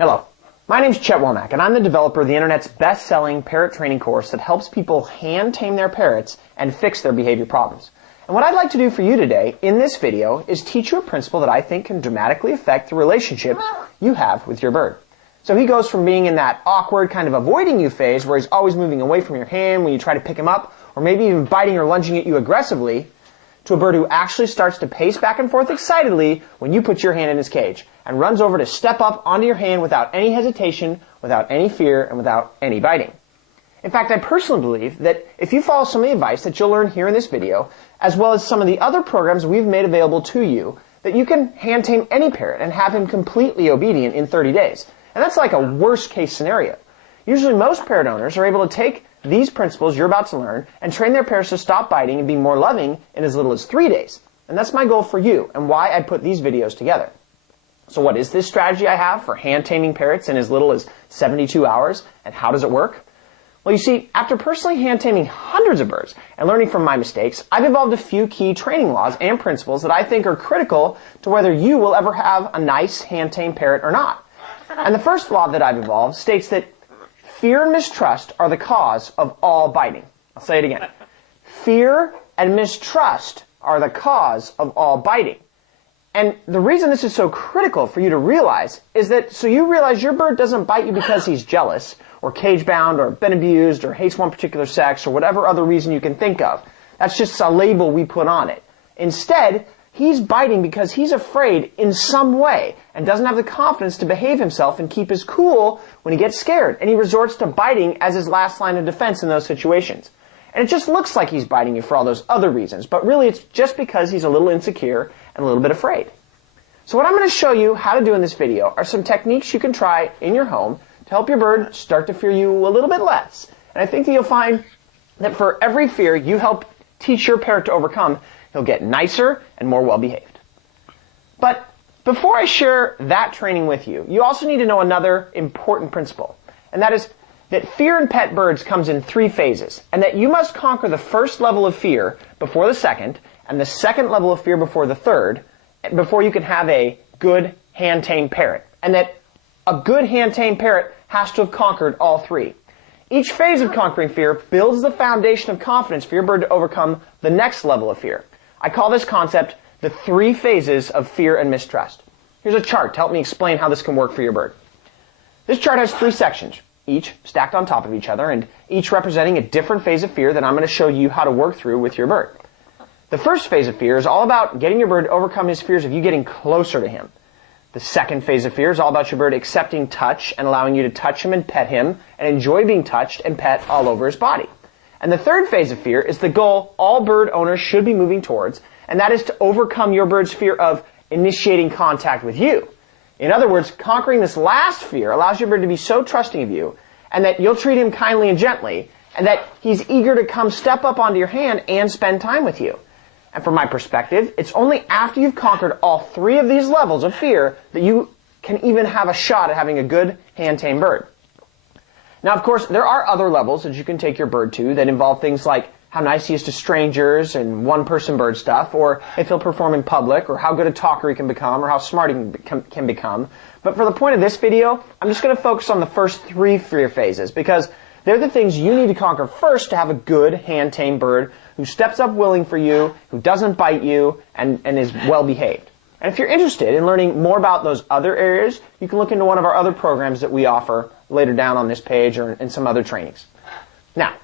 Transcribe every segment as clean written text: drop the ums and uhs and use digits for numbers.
Hello, my name's Chet Womack, and I'm the developer of the internet's best-selling parrot training course that helps people hand tame their parrots and fix their behavior problems. And what I'd like to do for you today in this video is teach you a principle that I think can dramatically affect the relationship you have with your bird. So he goes from being in that awkward kind of avoiding you phase where he's always moving away from your hand when you try to pick him up, or maybe even biting or lunging at you aggressively, to a bird who actually starts to pace back and forth excitedly when you put your hand in his cage and runs over to step up onto your hand without any hesitation, without any fear, and without any biting. In fact, I personally believe that if you follow some of the advice that you'll learn here in this video, as well as some of the other programs we've made available to you, that you can hand tame any parrot and have him completely obedient in 30 days. And that's like a worst case scenario. Usually most parrot owners are able to take these principles you're about to learn and train their parrots to stop biting and be more loving in as little as 3 days. And that's my goal for you and why I put these videos together. So what is this strategy I have for hand taming parrots in as little as 72 hours, and how does it work? Well, you see, after personally hand taming hundreds of birds and learning from my mistakes, I've evolved a few key training laws and principles that I think are critical to whether you will ever have a nice hand tamed parrot or not. And the first law that I've evolved states that fear and mistrust are the cause of all biting. I'll say it again. Fear and mistrust are the cause of all biting. And the reason this is so critical for you to realize is that so you realize your bird doesn't bite you because he's jealous or cage-bound or been abused or hates one particular sex or whatever other reason you can think of. That's just a label we put on it. Instead, he's biting because he's afraid in some way and doesn't have the confidence to behave himself and keep his cool when he gets scared, and he resorts to biting as his last line of defense in those situations. And it just looks like he's biting you for all those other reasons, but really it's just because he's a little insecure and a little bit afraid. So what I'm going to show you how to do in this video are some techniques you can try in your home to help your bird start to fear you a little bit less. And I think that you'll find that for every fear you help teach your parrot to overcome, he'll get nicer and more well-behaved. But before I share that training with you, you also need to know another important principle, and that is that fear in pet birds comes in 3 phases, and that you must conquer the first level of fear before the second, and the second level of fear before the third, before you can have a good hand-tamed parrot. And that a good hand-tamed parrot has to have conquered all 3. Each phase of conquering fear builds the foundation of confidence for your bird to overcome the next level of fear. I call this concept the 3 phases of fear and mistrust. Here's a chart to help me explain how this can work for your bird. This chart has 3 sections, each stacked on top of each other, and each representing a different phase of fear that I'm going to show you how to work through with your bird. The first phase of fear is all about getting your bird to overcome his fears of you getting closer to him. The second phase of fear is all about your bird accepting touch and allowing you to touch him and pet him and enjoy being touched and pet all over his body. And the third phase of fear is the goal all bird owners should be moving towards, and that is to overcome your bird's fear of initiating contact with you. In other words, conquering this last fear allows your bird to be so trusting of you, and that you'll treat him kindly and gently, and that he's eager to come step up onto your hand and spend time with you. And from my perspective, it's only after you've conquered all 3 of these levels of fear that you can even have a shot at having a good hand-tamed bird. Now, of course, there are other levels that you can take your bird to that involve things like how nice he is to strangers and one-person bird stuff, or if he'll perform in public, or how good a talker he can become, or how smart he can become. But for the point of this video, I'm just going to focus on the first 3 fear phases, because they're the things you need to conquer first to have a good hand-tamed bird who steps up willing for you, who doesn't bite you, and is well-behaved. And if you're interested in learning more about those other areas, you can look into one of our other programs that we offer later down on this page or in some other trainings. Now,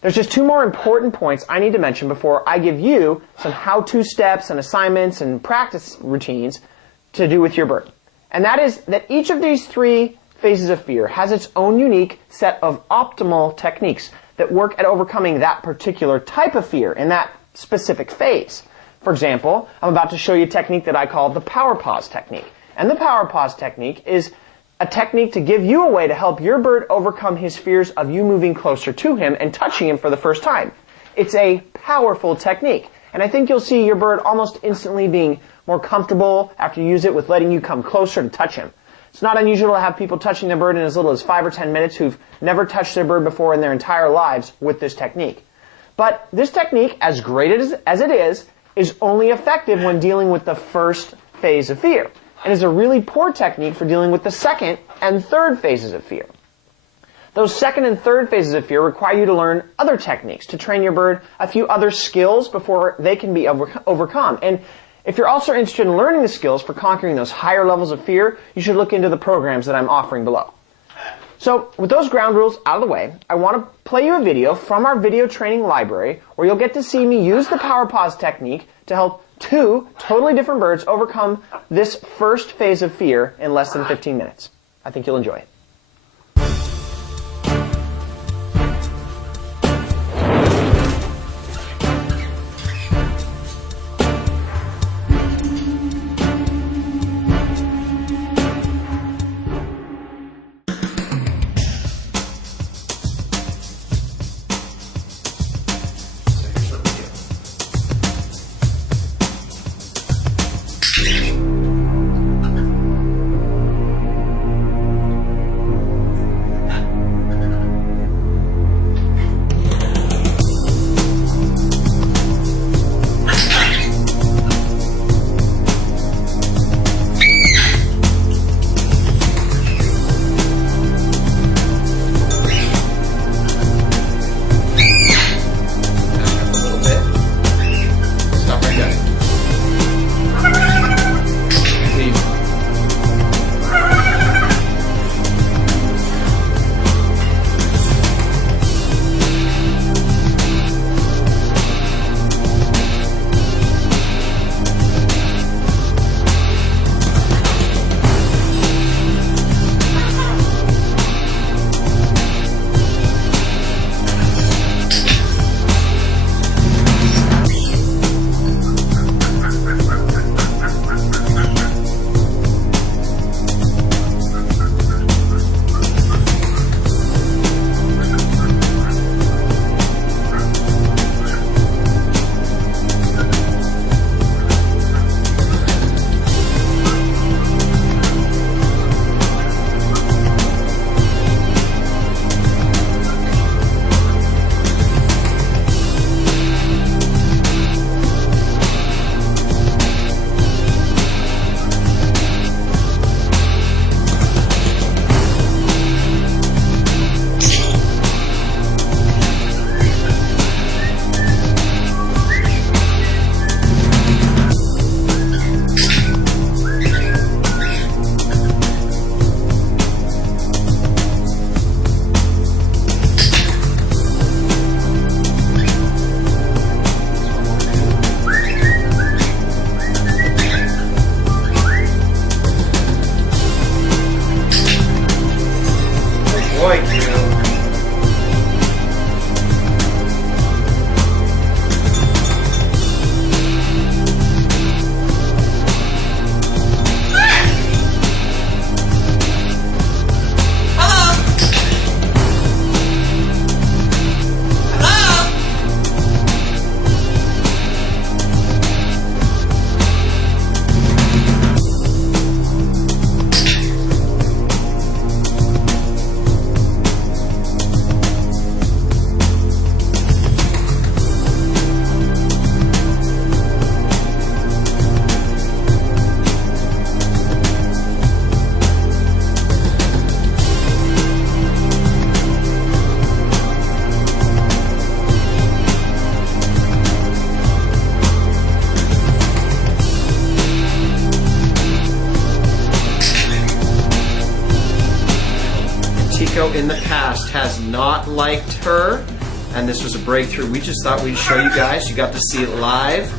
there's just 2 more important points I need to mention before I give you some how-to steps and assignments and practice routines to do with your bird. And that is that each of these 3 phases of fear has its own unique set of optimal techniques that work at overcoming that particular type of fear in that specific phase. For example, I'm about to show you a technique that I call the Power Pause technique. And the Power Pause technique is a technique to give you a way to help your bird overcome his fears of you moving closer to him and touching him for the first time. It's a powerful technique, and I think you'll see your bird almost instantly being more comfortable after you use it with letting you come closer to touch him. It's not unusual to have people touching their bird in as little as 5 or 10 minutes who've never touched their bird before in their entire lives with this technique. But this technique, as great as it is only effective when dealing with the first phase of fear. and is a really poor technique for dealing with the second and third phases of fear. Those second and third phases of fear require you to learn other techniques to train your bird a few other skills before they can be overcome. And if you're also interested in learning the skills for conquering those higher levels of fear, you should look into the programs that I'm offering below. So, with those ground rules out of the way, I want to play you a video from our video training library where you'll get to see me use the power pause technique to help two totally different birds overcome this first phase of fear in less than 15 minutes. I think you'll enjoy it. in the past has not liked her, and this was a breakthrough. We just thought we'd show you guys. You got to see it live.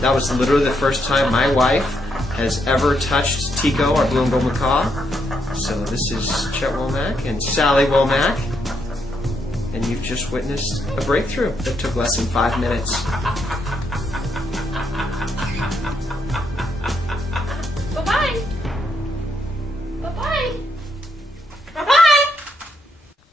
That was literally the first time my wife has ever touched Tico, our blue and gold macaw. So this is Chet Womack and Sally Womack, and you've just witnessed a breakthrough that took less than 5 minutes. Bye-bye. Bye-bye. Bye-bye.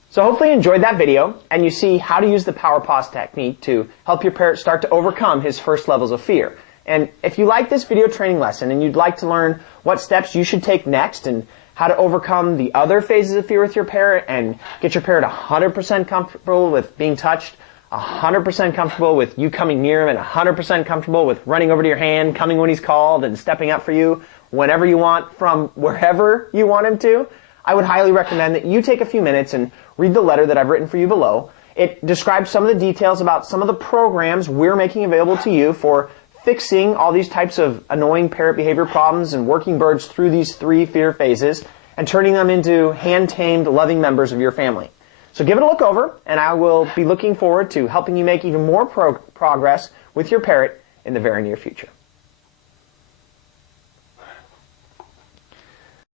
So hopefully you enjoyed that video, and you see how to use the power pause technique to help your parrot start to overcome his first levels of fear. And if you like this video training lesson and you'd like to learn what steps you should take next and how to overcome the other phases of fear with your parrot and get your parrot 100% comfortable with being touched, 100% comfortable with you coming near him, and 100% comfortable with running over to your hand, coming when he's called, and stepping up for you, whenever you want from wherever you want him to, I would highly recommend that you take a few minutes and read the letter that I've written for you below. It describes some of the details about some of the programs we're making available to you for fixing all these types of annoying parrot behavior problems and working birds through these 3 fear phases and turning them into hand-tamed, loving members of your family. So give it a look over, and I will be looking forward to helping you make even more progress with your parrot in the very near future.